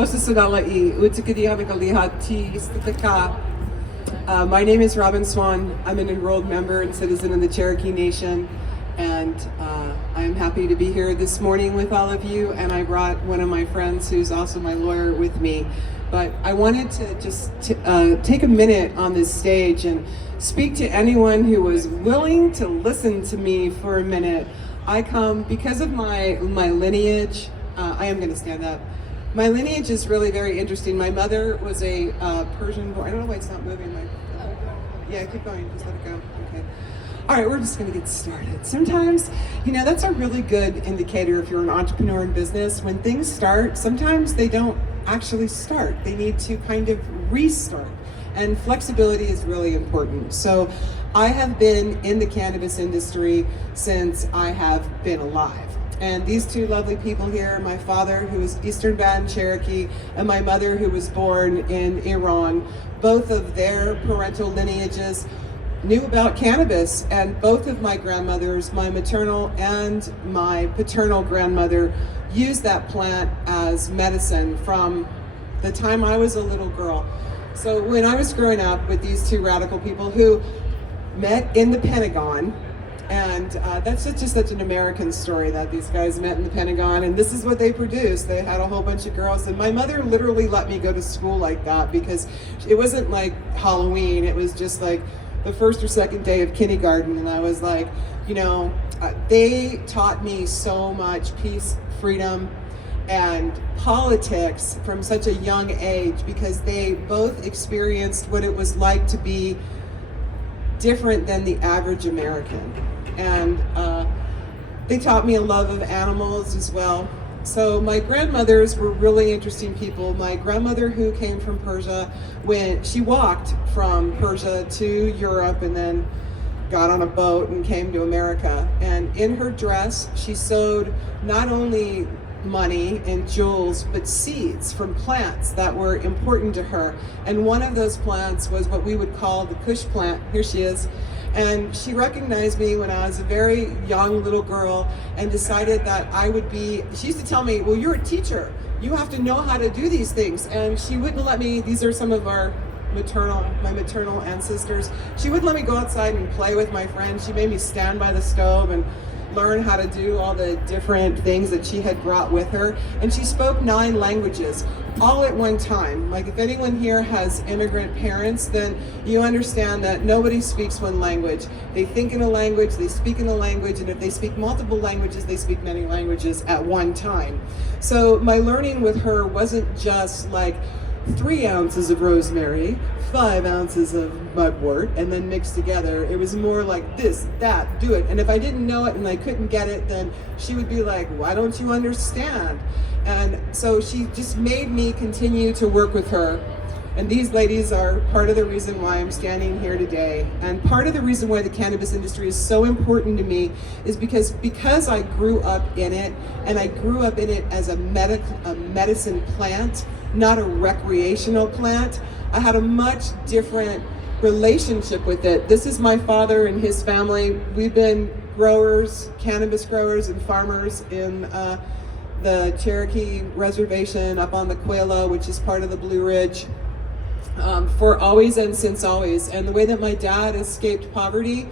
My name is Robin Swan. I'm an enrolled member and citizen of the Cherokee Nation, and I am happy to be here this morning with all of you, and I brought one of my friends who's also my lawyer with me. But I wanted to just take a minute on this stage and speak to anyone who was willing to listen to me for a minute. I come because of my lineage. I am going to stand up. My lineage is really very interesting. My mother was a Persian born. I don't know why it's not moving. Yeah, keep going. Just let it go. Okay. All right, we're just going to get started. Sometimes, that's a really good indicator if you're an entrepreneur in business. When things start, sometimes they don't actually start. They need to kind of restart. And flexibility is really important. So I have been in the cannabis industry since I have been alive. And these two lovely people here, my father, who is Eastern Band Cherokee, and my mother, who was born in Iran, both of their parental lineages knew about cannabis. And both of my grandmothers, my maternal and my paternal grandmother, used that plant as medicine from the time I was a little girl. So when I was growing up with these two radical people who met in the Pentagon, and that's just such an American story that these guys met in the Pentagon, and this is what they produced. They had a whole bunch of girls, and my mother literally let me go to school like that because it wasn't like Halloween. It was just like the first or second day of kindergarten, and I was like, they taught me so much peace, freedom, and politics from such a young age because they both experienced what it was like to be different than the average American. And they taught me a love of animals as well. So my grandmothers were really interesting people. My grandmother, who came from Persia, she walked from Persia to Europe and then got on a boat and came to America. And in her dress, she sewed not only money and jewels, but seeds from plants that were important to her. And one of those plants was what we would call the Kush plant. Here she is. And she recognized me when I was a very young little girl and decided that I would be, she used to tell me, well, you're a teacher. You have to know how to do these things. And she wouldn't let me, these are some of my maternal ancestors. She wouldn't let me go outside and play with my friends. She made me stand by the stove and learn how to do all the different things that she had brought with her. And she spoke 9 languages all at one time. Like if anyone here has immigrant parents, then you understand that nobody speaks one language. They think in a language, they speak in a language, and if they speak multiple languages, they speak many languages at one time. So my learning with her wasn't just like 3 ounces of rosemary, 5 ounces of mugwort, and then mixed together. It was more like this, that, do it. And if I didn't know it and I couldn't get it, then she would be like, why don't you understand? And so she just made me continue to work with her. And these ladies are part of the reason why I'm standing here today. And part of the reason why the cannabis industry is so important to me is because I grew up in it, and I grew up in it as a medicine plant, not a recreational plant. I had a much different relationship with it. This is my father and his family. We've been growers, cannabis growers and farmers in the Cherokee Reservation up on the Quail, which is part of the Blue Ridge, for always and since always. And the way that my dad escaped poverty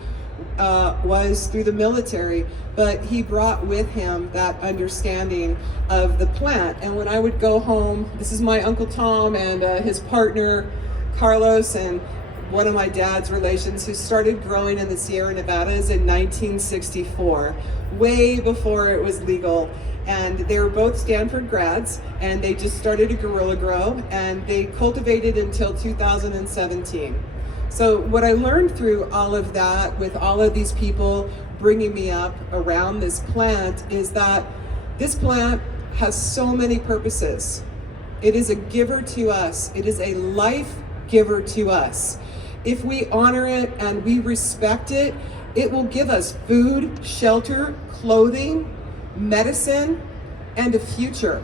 was through the military, but he brought with him that understanding of the plant. And when I would go home, this is my Uncle Tom and his partner Carlos, and one of my dad's relations, who started growing in the Sierra Nevadas in 1964, way before it was legal. And they were both Stanford grads, and they just started a guerrilla grow, and they cultivated until 2017. So what I learned through all of that, with all of these people bringing me up around this plant, is that this plant has so many purposes. It is a giver to us. It is a life giver to us. If we honor it and we respect it, it will give us food, shelter, clothing, medicine, and a future.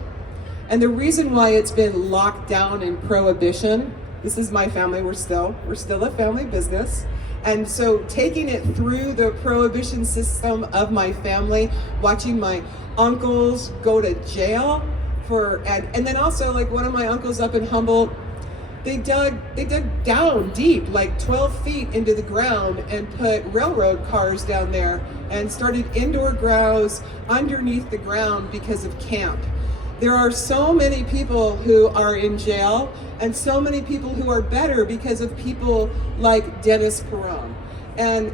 And the reason why it's been locked down in prohibition, this is my family, we're still a family business. And so taking it through the prohibition system of my family, watching my uncles go to jail and then also like one of my uncles up in Humboldt, they dug down deep, like 12 feet into the ground, and put railroad cars down there and started indoor grows underneath the ground because of camp. There are so many people who are in jail and so many people who are better because of people like Dennis Perron. And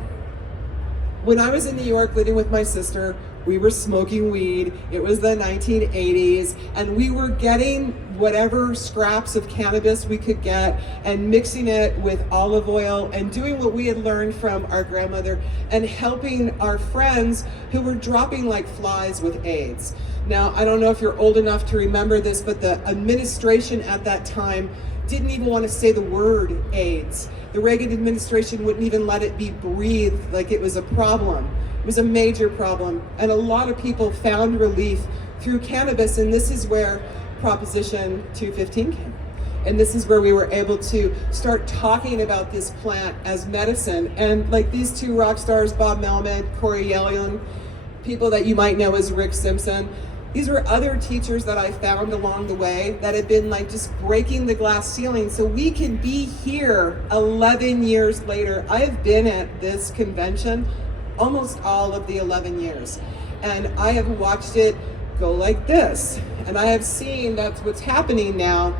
when I was in New York living with my sister, we were smoking weed. It was the 1980s, and we were getting whatever scraps of cannabis we could get and mixing it with olive oil and doing what we had learned from our grandmother and helping our friends who were dropping like flies with AIDS. Now, I don't know if you're old enough to remember this, but the administration at that time didn't even want to say the word AIDS. The Reagan administration wouldn't even let it be breathed like it was a problem. It was a major problem, and a lot of people found relief through cannabis, and this is where Proposition 215 came. And this is where we were able to start talking about this plant as medicine. And like these two rock stars, Bob Melman, Corey Yellen, people that you might know as Rick Simpson, these were other teachers that I found along the way that had been like just breaking the glass ceiling so we can be here 11 years later. I have been at this convention almost all of the 11 years. And I have watched it go like this. And I have seen that's what's happening now.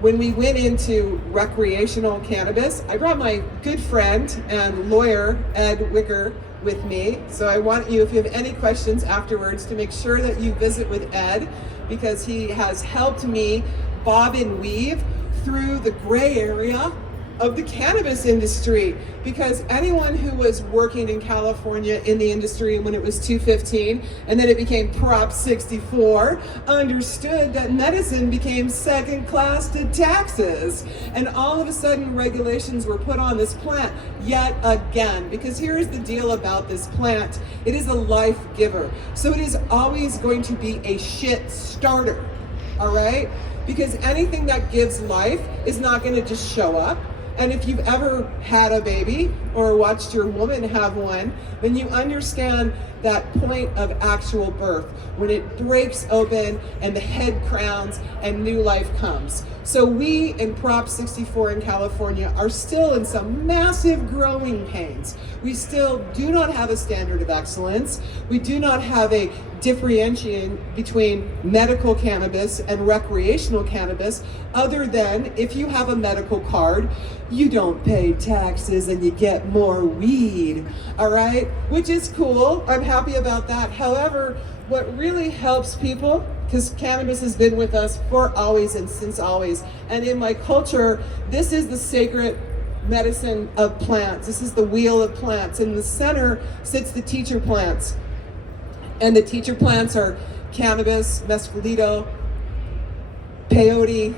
When we went into recreational cannabis, I brought my good friend and lawyer, Ed Wicker, with me. So I want you, if you have any questions afterwards, to make sure that you visit with Ed, because he has helped me bob and weave through the gray area of the cannabis industry, because anyone who was working in California in the industry when it was 215 and then it became Prop 64 understood that medicine became second class to taxes, and all of a sudden regulations were put on this plant yet again, because here's the deal about this plant: it is a life giver, so it is always going to be a shit starter, all right? Because anything that gives life is not going to just show up. And if you've ever had a baby or watched your woman have one, then you understand that point of actual birth, when it breaks open and the head crowns and new life comes. So we in Prop 64 in California are still in some massive growing pains. We still do not have a standard of excellence. We do not have a differentiation between medical cannabis and recreational cannabis, other than if you have a medical card, you don't pay taxes and you get more weed, all right? Which is cool, I'm happy about that. However, what really helps people, because cannabis has been with us for always and since always, and in my culture, this is the sacred medicine of plants. This is the wheel of plants. In the center sits the teacher plants. And the teacher plants are cannabis, mescalito, peyote,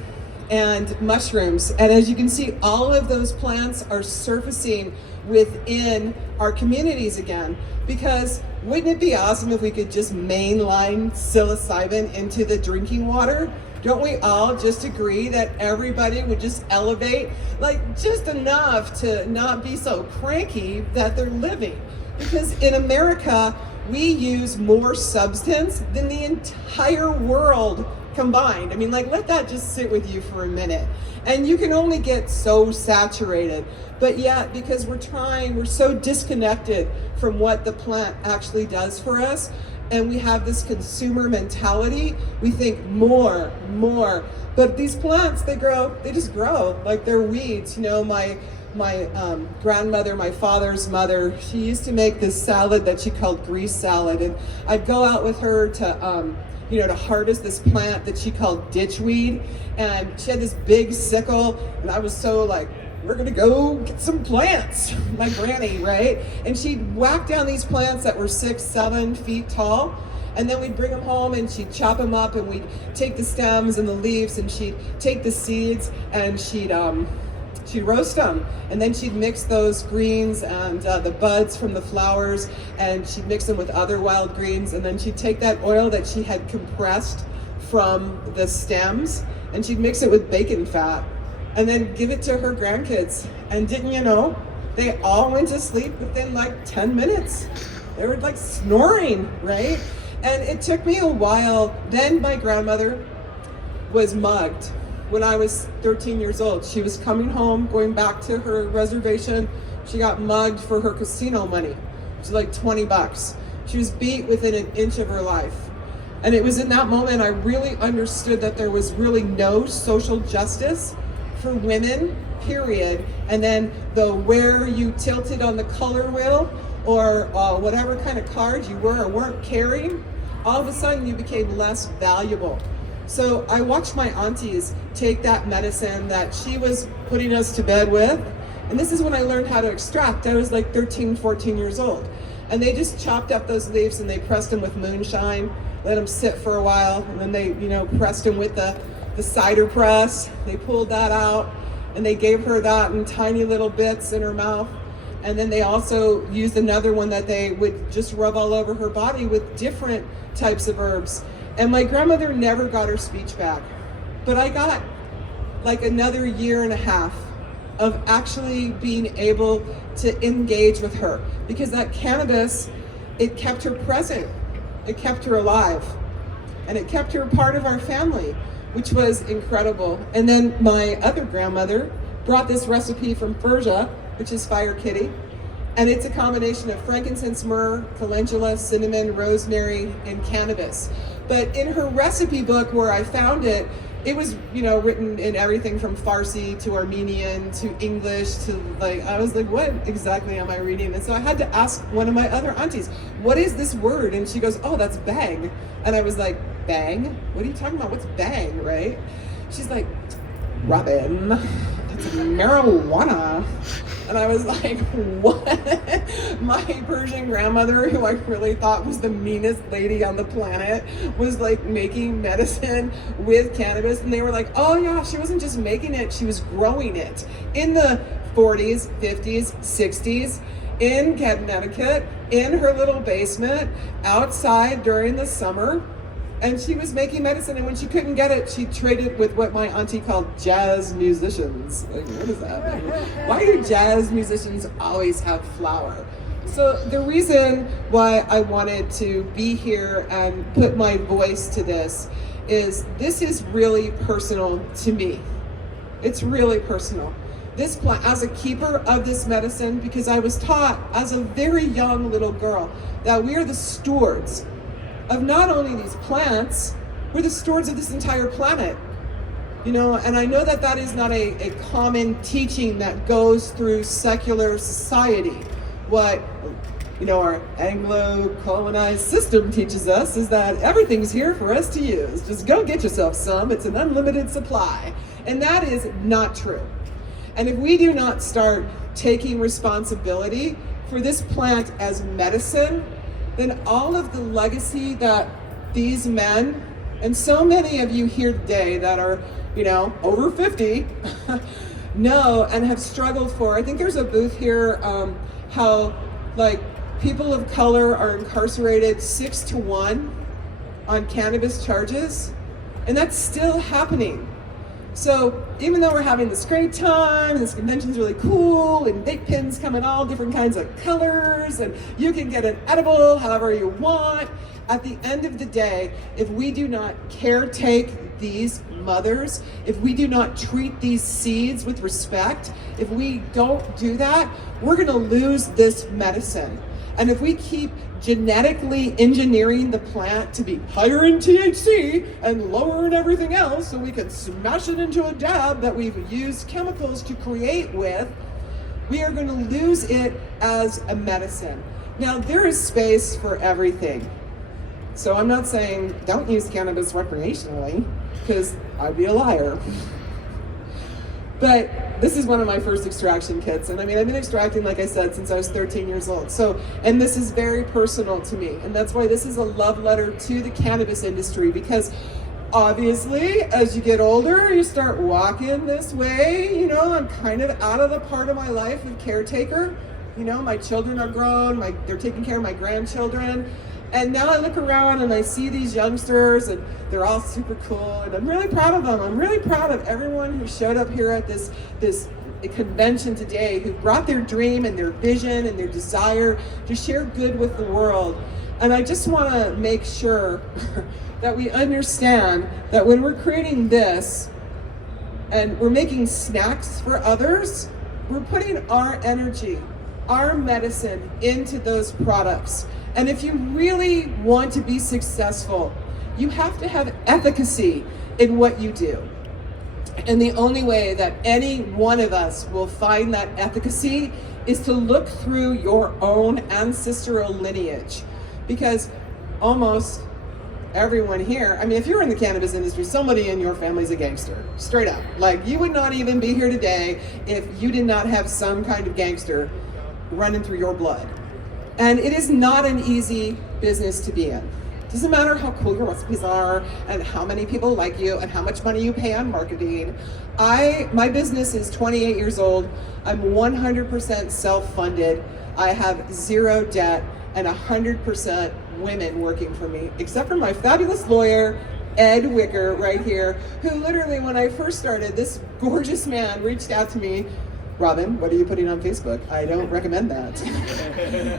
and mushrooms. And as you can see, all of those plants are surfacing within our communities again. Because wouldn't it be awesome if we could just mainline psilocybin into the drinking water? Don't we all just agree that everybody would just elevate, like just enough to not be so cranky that they're living? Because in America, we use more substance than the entire world combined. I mean, like, let that just sit with you for a minute. And you can only get so saturated. But yet, because we're so disconnected from what the plant actually does for us, and we have this consumer mentality, we think more. But these plants, they just grow like they're weeds. You know, my grandmother, my father's mother, she used to make this salad that she called grease salad, and I'd go out with her to harvest this plant that she called ditchweed, and she had this big sickle, and I was so like, we're gonna go get some plants, my granny, right? And she'd whack down these plants that were 6-7 feet tall, and then we'd bring them home and she'd chop them up, and we'd take the stems and the leaves, and she'd take the seeds and she'd roast them, and then she'd mix those greens and the buds from the flowers, and she'd mix them with other wild greens, and then she'd take that oil that she had compressed from the stems, and she'd mix it with bacon fat, and then give it to her grandkids. And didn't you know, they all went to sleep within like 10 minutes. They were like snoring, right? And it took me a while. Then my grandmother was mugged when I was 13 years old. She was coming home, going back to her reservation. She got mugged for her casino money. It was like 20 bucks. She was beat within an inch of her life. And it was in that moment I really understood that there was really no social justice for women, period. And then the where you tilted on the color wheel, or whatever kind of cards you were or weren't carrying, all of a sudden you became less valuable. So I watched my aunties take that medicine that she was putting us to bed with, and this is when I learned how to extract. I was like 13, 14 years old. And they just chopped up those leaves and they pressed them with moonshine, let them sit for a while, and then they, pressed them with the cider press. They pulled that out, and they gave her that in tiny little bits in her mouth. And then they also used another one that they would just rub all over her body with different types of herbs. And my grandmother never got her speech back. But I got like another year and a half of actually being able to engage with her, because that cannabis, it kept her present, it kept her alive, and it kept her part of our family, which was incredible. And then my other grandmother brought this recipe from Persia, which is fire kitty, and it's a combination of frankincense, myrrh, calendula, cinnamon, rosemary, and cannabis. But in her recipe book where I found it, it was, written in everything from Farsi to Armenian to English to I was like, what exactly am I reading? And so I had to ask one of my other aunties, what is this word? And she goes, oh, that's bang. And I was like, bang? What are you talking about? What's bang, right? She's like, Robin, it's marijuana. And I was like, what? My Persian grandmother, who I really thought was the meanest lady on the planet, was like making medicine with cannabis. And they were like, oh yeah, she wasn't just making it, she was growing it in the 40s, 50s, 60s, in Connecticut, in her little basement, outside during the summer. And she was making medicine, and when she couldn't get it, she traded with what my auntie called jazz musicians. Like, what is that? Why do jazz musicians always have flower? So the reason why I wanted to be here and put my voice to this is really personal to me. It's really personal. This plant, as a keeper of this medicine, because I was taught as a very young little girl that we are the stewards of not only these plants, we're the stewards of this entire planet. And I know that that is not a common teaching that goes through secular society. What, our Anglo-colonized system teaches us is that everything's here for us to use. Just go get yourself some, it's an unlimited supply. And that is not true. And if we do not start taking responsibility for this plant as medicine, then all of the legacy that these men, and so many of you here today that are, over 50, know and have struggled for. I think there's a booth here, how people of color are incarcerated 6-1 on cannabis charges, and that's still happening. So even though we're having this great time, this convention's really cool, and vape pens come in all different kinds of colors, and you can get an edible however you want, at the end of the day, if we do not caretake these mothers, if we do not treat these seeds with respect, if we don't do that, we're gonna lose this medicine. And if we keep genetically engineering the plant to be higher in THC and lower in everything else so we can smash it into a dab that we've used chemicals to create with, we are going to lose it as a medicine. Now, there is space for everything. So I'm not saying don't use cannabis recreationally, because I'd be a liar. But this is one of my first extraction kits. And I've been extracting, like I said, since I was 13 years old. And this is very personal to me. And that's why this is a love letter to the cannabis industry, because obviously, as you get older, you start walking this way. I'm kind of out of the part of my life of caretaker. My children are grown, they're taking care of my grandchildren. And now I look around and I see these youngsters, and they're all super cool, and I'm really proud of them. I'm really proud of everyone who showed up here at this convention today, who brought their dream and their vision and their desire to share good with the world. And I just want to make sure that we understand that when we're creating this and we're making snacks for others, we're putting our energy, our medicine into those products. And if you really want to be successful, you have to have efficacy in what you do. And the only way that any one of us will find that efficacy is to look through your own ancestral lineage. Because almost everyone here, I mean, if you're in the cannabis industry, somebody in your family's a gangster, straight up. Like, you would not even be here today if you did not have some kind of gangster running through your blood. And it is not an easy business to be in. Doesn't matter how cool your recipes are and how many people like you and how much money you pay on marketing. My business is 28 years old. I'm 100% self-funded. I have zero debt and 100% women working for me, except for my fabulous lawyer, Ed Wicker, right here, who literally, when I first started, this gorgeous man reached out to me. Robin, what are you putting on Facebook? I don't recommend that.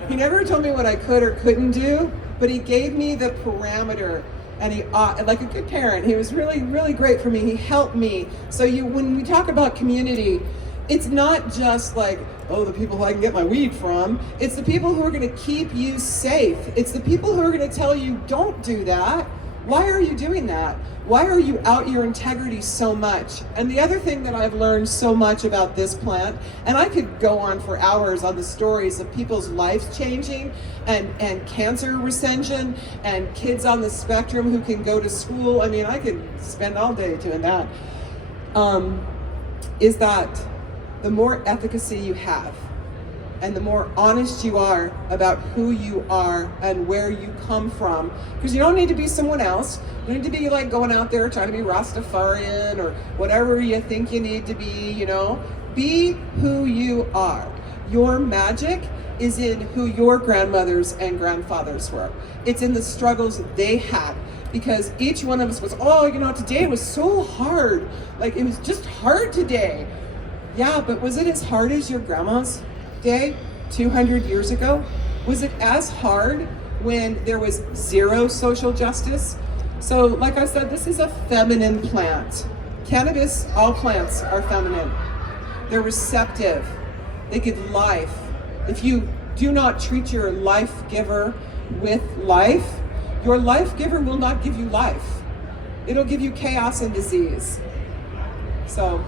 He never told me what I could or couldn't do, but he gave me the parameter, and he, like a good parent, he was really, really great for me. He helped me. So when we talk about community, it's not just like, oh, the people who I can get my weed from. It's the people who are going to keep you safe. It's the people who are going to tell you, don't do that. Why are you doing that? Why are you out your integrity so much? And the other thing that I've learned so much about this plant, and I could go on for hours on the stories of people's lives changing and cancer resension and kids on the spectrum who can go to school. I mean, I could spend all day doing that. Is that the more efficacy you have and the more honest you are about who you are and where you come from, because you don't need to be someone else. You don't need to be like going out there trying to be Rastafarian or whatever you think you need to be, you know. Be who you are. Your magic is in who your grandmothers and grandfathers were. It's in the struggles they had, because each one of us was, oh, you know, today was so hard. Like, it was just hard today. Yeah, but was it as hard as your grandma's day 200 years ago? Was it as hard when there was zero social justice? So like I said, this is a feminine plant. Cannabis, all plants are feminine. They're receptive. They give life. If you do not treat your life giver with life, your life giver will not give you life. It'll give you chaos and disease. So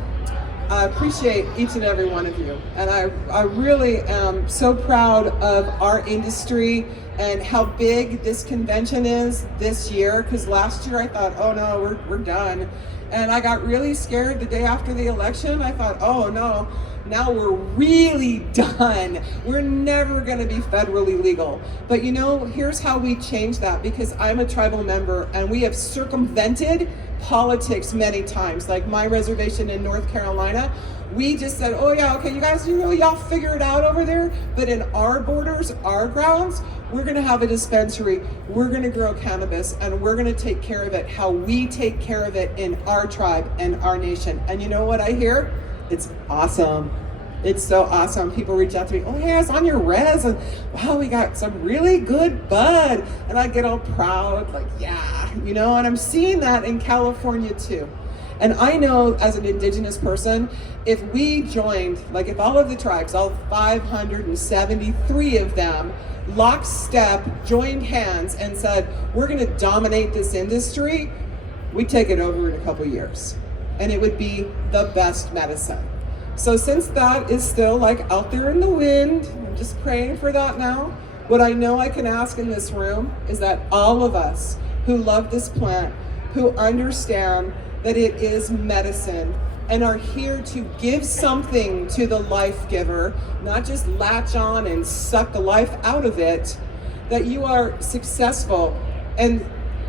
I appreciate each and every one of you. And I really am so proud of our industry and how big this convention is this year, because last year I thought, oh no, we're done. And I got really scared the day after the election. I thought, oh no, now we're really done. We're never gonna be federally legal. But you know, here's how we change that, because I'm a tribal member and we have circumvented politics many times. Like my reservation in North Carolina, we just said, oh yeah, okay, you guys, y'all figure it out over there. But in our borders, our grounds, we're gonna have a dispensary, we're gonna grow cannabis, and we're gonna take care of it how we take care of it in our tribe and our nation. And you know what I hear? It's awesome. It's so awesome. People reach out to me, oh yeah, it's on your res, and wow, we got some really good bud. And I get all proud, like, yeah, you know, and I'm seeing that in California too. And I know as an indigenous person, if we joined, like if all of the tribes, all 573 of them, lockstep, joined hands and said, we're gonna dominate this industry, we'd take it over in a couple years. And it would be the best medicine. So since that is still like out there in the wind, I'm just praying for that now. What I know I can ask in this room is that all of us who love this plant, who understand that it is medicine and are here to give something to the life giver, not just latch on and suck the life out of it, that you are successful. And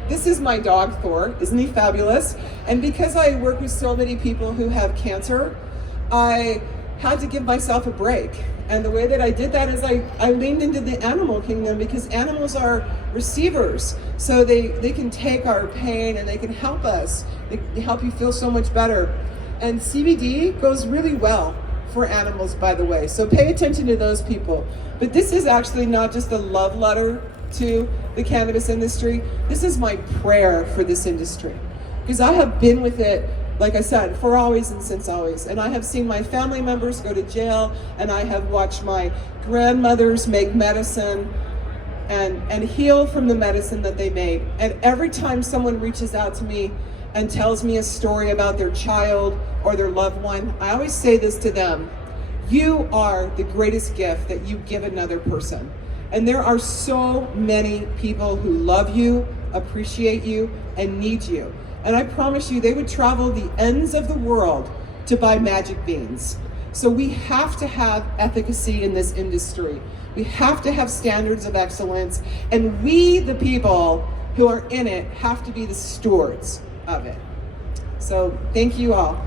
this is my dog, Thor. Isn't he fabulous? And because I work with so many people who have cancer, I had to give myself a break. And the way that I did that is I leaned into the animal kingdom, because animals are receivers. So they can take our pain and they can help us. They help you feel so much better. And CBD goes really well for animals, by the way. So pay attention to those people. But this is actually not just a love letter to the cannabis industry. This is my prayer for this industry, because I have been with it, like I said, for always and since always. And I have seen my family members go to jail, and I have watched my grandmothers make medicine and heal from the medicine that they made. And every time someone reaches out to me and tells me a story about their child or their loved one, I always say this to them: you are the greatest gift that you give another person. And there are so many people who love you, appreciate you, and need you. And I promise you, they would travel the ends of the world to buy magic beans. So we have to have efficacy in this industry. We have to have standards of excellence. And we, the people who are in it, have to be the stewards of it. So thank you all.